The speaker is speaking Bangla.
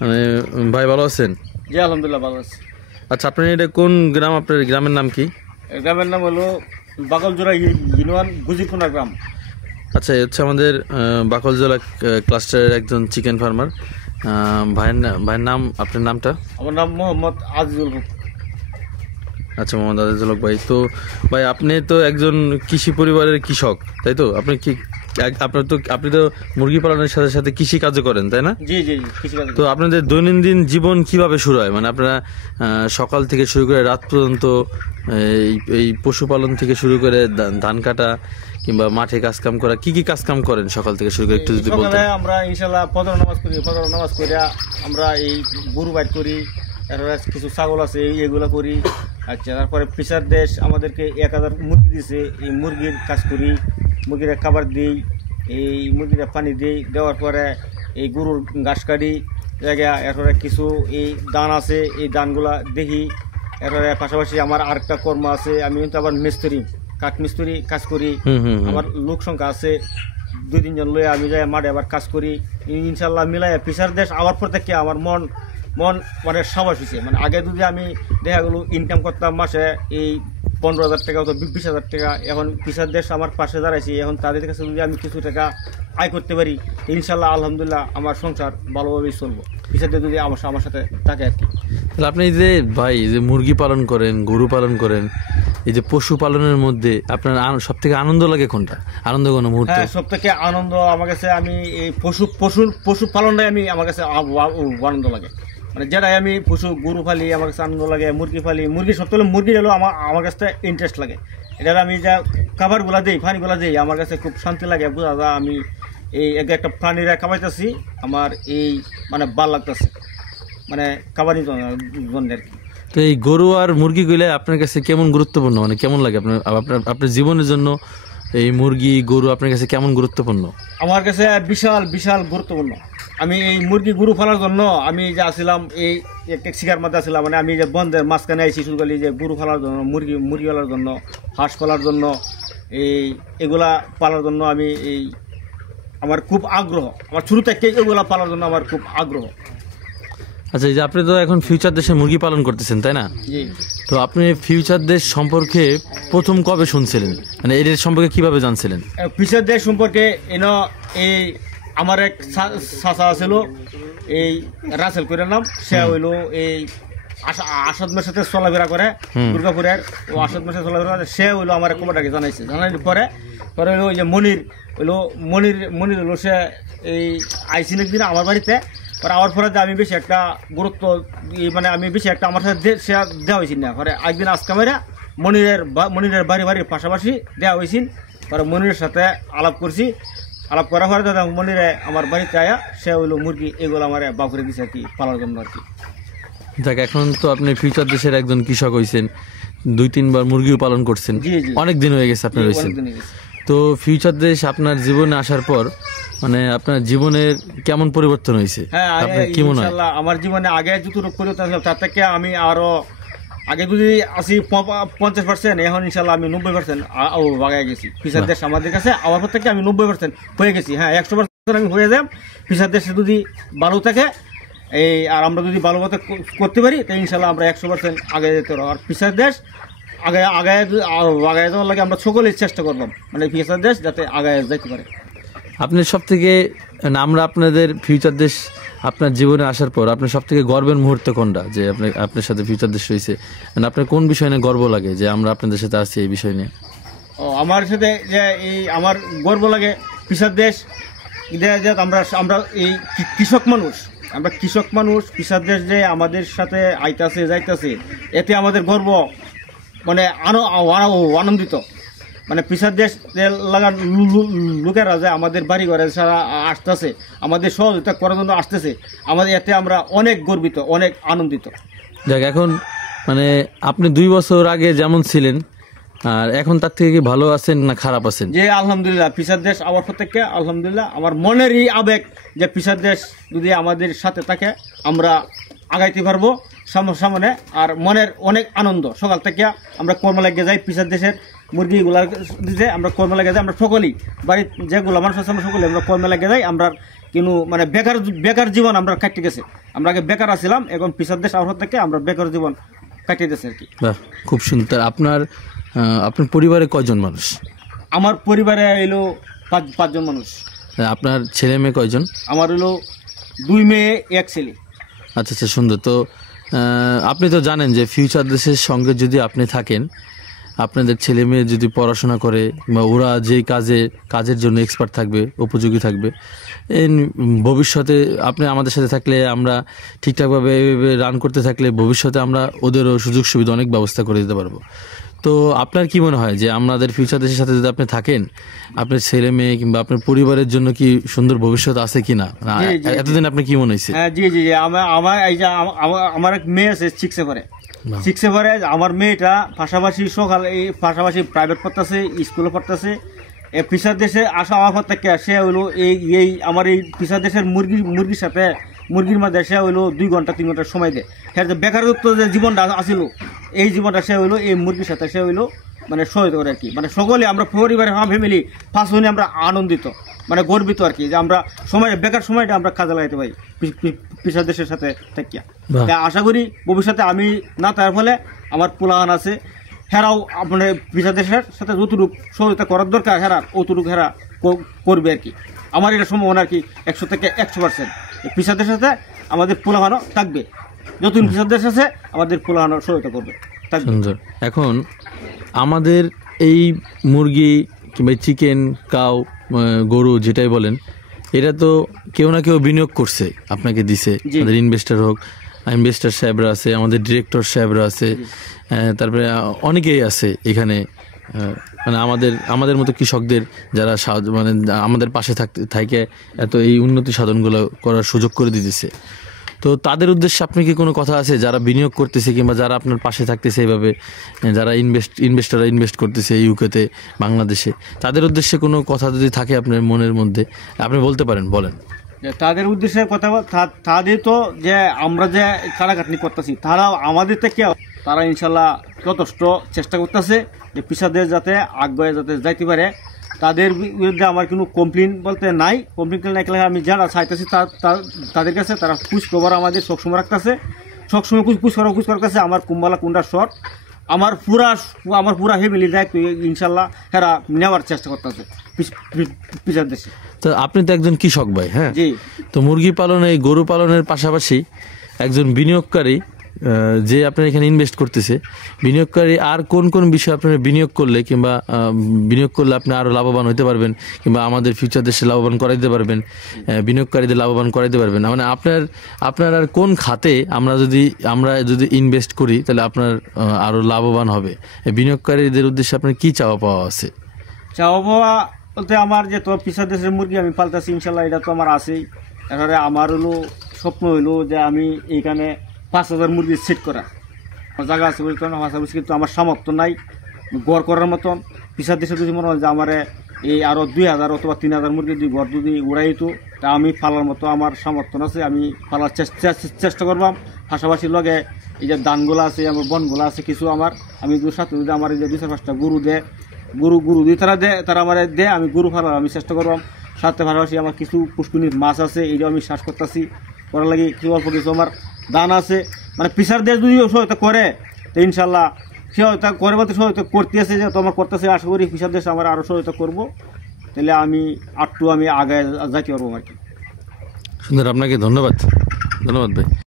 মানে ভাই ভালো আছেন? জি আলহামদুলিল্লাহ ভালো আছি। আচ্ছা, আপনার এটা কোন গ্রাম? আপনার গ্রামের নাম কি? গ্রামের নাম হলো বাকলজোড়া ইউনিয়ন গুজিরকোনা গ্রাম। আচ্ছা, এই হচ্ছে আমাদের বাকলজোলা ক্লাস্টারের একজন চিকেন ফার্মার। ভাইয়ের নাম, আপনার নামটা? আমার নাম মোহাম্মদ আজিজুল হক। আচ্ছা, মোহাম্মদ আজিজুল হক ভাই। তো ভাই, আপনি তো একজন কৃষি পরিবারের কৃষক, তাই তো? আপনি তো মুরগি পালনের সাথে সাথে কৃষি কাজও করেন, তাই না? জি জি কৃষিকাজ। তো আপনাদের দৈনন্দিন জীবন কিভাবে শুরু হয়? মানে আপনারা সকাল থেকে শুরু করে রাত পর্যন্ত এই পশুপালন থেকে শুরু করে ধান কাটা কিংবা মাঠে কাজকাম করা, কি কি কাজকাম করেন সকাল থেকে শুরু করে একটু যদি বলতেন। সকালে আমরা ইনশাল্লাহ ফজর নামাজ করি, ফজর নামাজ করে আমরা এই গরু বাইর করি, তারপরে কিছু ছাগল আছে এগুলো করি। আচ্ছা, তারপরে ফিশার দেশ আমাদেরকে 1000 মুরগি দিয়েছে, এই মুরগির কাজ করি, মুরগিরা খাবার দিই, এই মুরগিরা পানি দিই, দেওয়ার পরে এই গরুর ঘাস কাটি জায়গা। এরপরে কিছু এই দান আছে, এই দানগুলা দেখি। এরপরে পাশাপাশি আমার আরেকটা কর্ম আছে, আমি কিন্তু আবার মিস্ত্রি, কাঠ মিস্ত্রি কাজ করি। আমার লোক সংখ্যা আছে 2-3 জন লয়ে আমি যাই মাঠে আবার কাজ করি। ইনশাল্লাহ মিলাই ফিশার দেশ আবার পর থেকে আমার মন মানে সাবাস হয়েছে। মানে আগে যদি আমি দেখা গেলো ইনকাম করতাম মাসে এই 15,000 টাকা অথবা 20,000 টাকা, এখন ফিশার দেশ আমার পাশে দাঁড়াইছি। এখন তাদের কাছে যদি আমি কিছু টাকা আয় করতে পারি, ইনশাল্লাহ আলহামদুলিল্লাহ আমার সংসার ভালোভাবেই চলবো, ফিশার দেশ যদি আমার সাথে থাকে আর কি। তাহলে আপনি এই যে ভাই, এই যে মুরগি পালন করেন, গরু পালন করেন, এই যে পশু পালনের মধ্যে আপনার সব থেকে আনন্দ লাগে কোনটা? আনন্দ কোনো মুহূর্ত? হ্যাঁ, সব থেকে আনন্দ আমার কাছে, আমি এই পশু পালনটাই আমার কাছে আনন্দ লাগে। মানে যেটাই আমি গরু ফালি আমার কাছে আনন্দ লাগে, মুরগি ফালি, মুরগি সব থেকে মুরগি হলো আমার কাছে ইন্টারেস্ট লাগে। এটা আমি যা খাবারগুলা দিই, পানিগুলা দিই, আমার কাছে খুব শান্তি লাগে। বোঝা যায় আমি এই একটা প্রাণীরা খাওয়াইতেছি, আমার এই মানে ভাল লাগতেছে, মানে খাবারই জন্য আর কি। তো এই গরু আর মুরগিগুলো আপনার কাছে কেমন গুরুত্বপূর্ণ, মানে কেমন লাগে আপনার জীবনের জন্য? এই মুরগি গরু আপনার কাছে কেমন গুরুত্বপূর্ণ? আমার কাছে বিশাল বিশাল গুরুত্বপূর্ণ। আমি এই মুরগি গরু ফেলার জন্য আমি যে আসছিলাম এই একটা শিকার মধ্যে আসছিলাম, মানে আমি যে বন্ধের মাঝখানে আইসি শুরু করি যে গরু ফেলার জন্য, মুরগি পালার জন্য, হাঁস পালার জন্য, এগুলা পালার জন্য আমি আমার খুব আগ্রহ। আমার শুরু থেকে এগুলা পালার জন্য আমার খুব আগ্রহ। আচ্ছা, এই যে আপনি তো এখন ফিউচার দেশে মুরগি পালন করতেছেন, তাই না? জি। তো আপনি ফিউচার দেশ সম্পর্কে প্রথম কবে শুনছিলেন, মানে এদের সম্পর্কে কিভাবে জানছিলেন? ফিউচার দেশ সম্পর্কে এই আমার এক চাচা ছিল, এই রাসেল করে নাম, সে হইলো এই আসাদ মের সাথে চলাফেরা করে দুর্গাপুরের, ও আসাদ মের সাথে চলাফেরা করে, সে হইলো আমার খবরটাকে জানাইছে। জানানোর পরে হইলো ওই যে মনির হলো সে এই আইসিন একদিন আমার বাড়িতে। পরে আমার পরে যে আমি বেশি একটা গুরুত্ব মানে আমি বেশি একটা আমার সাথে দেওয়া হয়েছিল না। পরে একদিন আজকে মেরা মনিরের বাড়ির পাশাপাশি দেওয়া হয়েছিল। পরে মনিরের সাথে আলাপ করছি, আলাপ করার পরে দাদা মনিরে আমার বাড়িতে আয়া সে হইলো মুরগি এগুলো আমার বাপুরে দিছে আর কি, পালার জন্য আর কি। দেখ, এখন তো আপনি ফিউচার দেশের একজন কৃষক হয়েছেন, 2-3 বার মুরগিও পালন করছেন, অনেক দিন হয়ে গেছে আপনার হয়েছেন। তো ফিউচার দেশ আপনার জীবনে আসার পর মানে আপনার জীবনের কেমন পরিবর্তন হয়েছে? হ্যাঁ, কি মনে হয়? আমার জীবনে আগে যতটুকু পরিবর্তন ছিল তার থেকে আমি আরো আগে যদি আসি 50%, এখন ইনশাল্লাহ আমি 90% আগে গেছি। ফিশার দেশ আমাদের কাছে আমার পর থেকে আমি 90% হয়ে গেছি। হ্যাঁ, 100% আমি হয়ে যাই। ফিশার দেশে যদি ভালো থাকে আর আমরা যদি ভালো মতো করতে পারি, তাই ইনশাল্লাহ আমরা 100% আগে যেতে পারবো। আর ফিশার দেশ আগে যাওয়ার লাগে আমরা সকলেই চেষ্টা করলাম, মানে ফিশার দেশ যাতে আগে যেতে পারে। আপনার সব থেকে আমরা আপনাদের ফিউচার দেশ আপনার জীবনে আসার পর আপনার সব থেকে গর্বের মুহূর্ত কোনটা, যে আপনার সাথে ফিউচার দেশ হয়েছে? মানে আপনার কোন বিষয় নিয়ে গর্ব লাগে যে আমরা আপনাদের সাথে আছি এই বিষয় নিয়ে? আমার সাথে যে আমার গর্ব লাগে ফিশার দেশ যে আমরা এই কৃষক মানুষ, ফিশার দেশ যে আমাদের সাথে আইতাছে যাইতাছে, এতে আমাদের গর্ব, মানে আনন্দিত। মানে ফিশার দেশ লাগার লোকেরা যে আমাদের বাড়ি ঘরে সারা আসতেছে, আমাদের সহযোগিতা করার জন্য আসতেছে, আমাদের এতে আমরা অনেক গর্বিত, অনেক আনন্দিত। দেখ, এখন মানে আপনি 2 বছর আগে যেমন ছিলেন আর এখন তার থেকে কি ভালো আছেন না খারাপ আছেন? যে আলহামদুলিল্লাহ, ফিশার দেশ আমার থেকে আলহামদুলিল্লাহ, আমার মনেরই আবেগ যে ফিশার দেশ যদি আমাদের সাথে থাকে আমরা আগাইতে পারবো সামনে। আর মনের অনেক আনন্দ, সকাল থেকে আমরা কর্ম লাগিয়ে যাই ফিশার দেশের মুরগিগুলা দিতে, আমরা কর্ম লাগিয়ে যাই। আমরা সকলেই বাড়ির যেগুলো মানুষ আছে আমরা সকলেই আমরা কর্ম লাগিয়ে যাই। আমরা কিন্তু মানে বেকার জীবন আমরা কাটতে গেছে। আমরা আগে বেকার আছিলাম, এখন ফিচার দেশ আসার থেকে আমরা বেকার জীবন কাটিয়ে দিয়েছি আর কি। বাহ, খুব সুন্দর। আপনার পরিবারে কয়জন মানুষ? আমার পরিবারে এলো পাঁচজন মানুষ। আপনার ছেলে মেয়ে কয়জন? আমার হলো 2 মেয়ে 1 ছেলে। আচ্ছা আচ্ছা, সুন্দর। তো আপনি তো জানেন যে ফিউচার দেশের সঙ্গে যদি আপনি থাকেন, আপনাদের ছেলে মেয়ে যদি পড়াশোনা করে বা ওরা যেই কাজের জন্য এক্সপার্ট থাকবে, উপযোগী থাকবে, ভবিষ্যতে আপনি আমাদের সাথে থাকলে, আমরা ঠিকঠাকভাবে রান করতে থাকলে ভবিষ্যতে আমরা ওদেরও সুযোগ সুবিধা অনেক ব্যবস্থা করে দিতে পারবো। তো আপনার কি মনে হয় যে আমাদের ফিউচার দেশের সাথে যদি আপনি থাকেন, আপনার ছেলে মেয়ে কিংবা আপনার পরিবারের জন্য কি সুন্দর ভবিষ্যৎ আছে কিনা? এতদিন আপনি কি মনে হয়েছে? জি জি জি, আমার এক মেয়ে আছে 6 পড়ে। 6 পড়ে। আমার মেয়েটা পাশাপাশি প্রাইভেট পড়তেছে, স্কুলে পড়তেছে। এই ফিচার দেশে আসা আমার পর থেকে সে হইলো এই আমার এই ফিচার দেশের মুরগির মাঝে সে হইলো 2 ঘন্টা 3 ঘন্টা সময় দেয়। হ্যাঁ, যে বেকারত্ব যে জীবনটা আসিল, এই জীবনটা সে হইলো এই মুরগির সাথে সে হইলো মানে সহায়তা করে আর কি। মানে সকলে আমরা পরিবারের ফ্যামিলি ফার্স্ট হইলে আমরা আনন্দিত, মানে গর্বিত আর কি, যে আমরা বেকার সময়টা আমরা কাজে লাগাইতে পারি ফিচার দেশের সাথে থাকিয়া। আশা করি ভবিষ্যতে আমি না তার ফলে আমার পোলাহান আছে, হেরাও মানে ফিচার দেশের সাথে যতটুকু সহায়তা করার দরকার হেরার অতটুকু হেরা করবে আর কি। আমার এটা সম্ভাবনা আর কি 100 থেকে 100%। ফিচার দেশের সাথে আমাদের পোলাহানও থাকবে, যতদিন ফিচার দেশ আছে আমাদের পোলাহানও সহায়তা করবে। সুন্দর। এখন আমাদের এই মুরগি কিংবা চিকেন, কাউ, গরু যেটাই বলেন, এটা তো কেউ না কেউ বিনিয়োগ করছে, আপনাকে দিছে। আমাদের ইনভেস্টার সাহেবরা আছে, আমাদের ডিরেক্টর সাহেবরা আছে, তারপরে অনেকেই আছে এখানে, মানে আমাদের মতো কৃষকদের যারা মানে আমাদের পাশে থাকে এত এই উন্নতি সাধনগুলো করার সুযোগ করে দিতেছে। তো তাদের উদ্দেশ্যে আপনি কি কোনো কথা আছে, যারা বিনিয়োগ করতেছে কিংবা যারা আপনার পাশে থাকতেছে এইভাবে, যারা ইনভেস্টররা ইনভেস্ট করতেছে ইউকেতে, বাংলাদেশে, তাদের উদ্দেশ্যে কোনো কথা যদি থাকে আপনার মনের মধ্যে, আপনি বলতে পারেন, বলেন। তাদের উদ্দেশ্যে কথা তাদের তো যে আমরা যে খাটাখাটনি করতেছি, তারাও আমাদের থেকে তারা ইনশাল্লাহ যথেষ্ট চেষ্টা করতেছে যে পিছাদের যাতে আগ্রহে যাতে যাইতে পারে। তাদের বিরুদ্ধে আমার কোনো কমপ্লেন বলতে নাই। কমপ্লেন না, আমি যারা চাইতেছি তাদের কাছে তারা খুশ খবর আমাদের সবসময় রাখতেছে, সবসময় খুশ করার কাছে আমার কুম্বালা কুন্ডা শট আমার পুরা ফ্যামিলি দায়িত্ব ইনশাল্লাহ হেরা নেওয়ার চেষ্টা করতেছে পিছার দেশে। তো আপনি তো একজন কৃষক ভাই, হ্যাঁ? জি। তো মুরগি পালন, এই গরু পালনের পাশাপাশি একজন বিনিয়োগকারী যে আপনার এখানে ইনভেস্ট করতেছে, বিনিয়োগকারী আর কোন কোন বিষয়ে আপনারা বিনিয়োগ করলে আপনি আরও লাভবান হতে পারবেন কিংবা আমাদের ফিউচার দেশে লাভবান করাইতে পারবেন, বিনিয়োগকারীদের লাভবান করাইতে পারবেন? মানে আপনার আর কোন খাতে আমরা যদি ইনভেস্ট করি তাহলে আপনার আরও লাভবান হবে? বিনিয়োগকারীদের উদ্দেশ্যে আপনার কি চাওয়া পাওয়া আছে? চাওয়া পাওয়া বলতে আমার যে তো ফিচার দেশের মুরগি আমি পালতেছি ইনশাল্লাহ, এটা তো আমার আছেই। এবারে আমার হলো স্বপ্ন হইলো যে আমি এইখানে 5000 মুরগি সেট করা। আমার জায়গা আছে বলতে পাশাপাশি, কিন্তু আমার সামর্থ্য নাই গড় করার মতন। ফিচার দেশে যদি মনে হয় যে আমার এই আরও 2000 অথবা 3000 মুরগি যদি গড় যদি উড়াইতো, তা আমি ফালার মতো আমার সামর্থ্য আছে, আমি ফালার চেষ্টা করবাম। পাশাপাশি লগে এই যে ধানগুলো আছে, আমার বনগুলো আছে কিছু আমার, আমি সাথে যদি আমার এই যে 2-4-5টা গরু গরু দিয়ে তারা আমার দেয়, আমি গরু ফালার আমি চেষ্টা করবাম। সাথে পাশাপাশি আমার কিছু পুষ্কুনির মাছ আছে, এইটাও আমি শ্বাস করতেছি করার লাগে। কিছু অল্প কিছু আমার দান আছে। মানে পিসার দেশ যদি সহায়তা করে তো ইনশাল্লাহ সহায়তা করে বলতে সহায়তা করতে আছে, যে তোমার করতেছে। আশা করি পিসার দেশ আমার আরও সহায়তা করবো, তাহলে আমি আগে যাইতে পারবো আর কি। সুন্দর, আপনাকে ধন্যবাদ ভাই।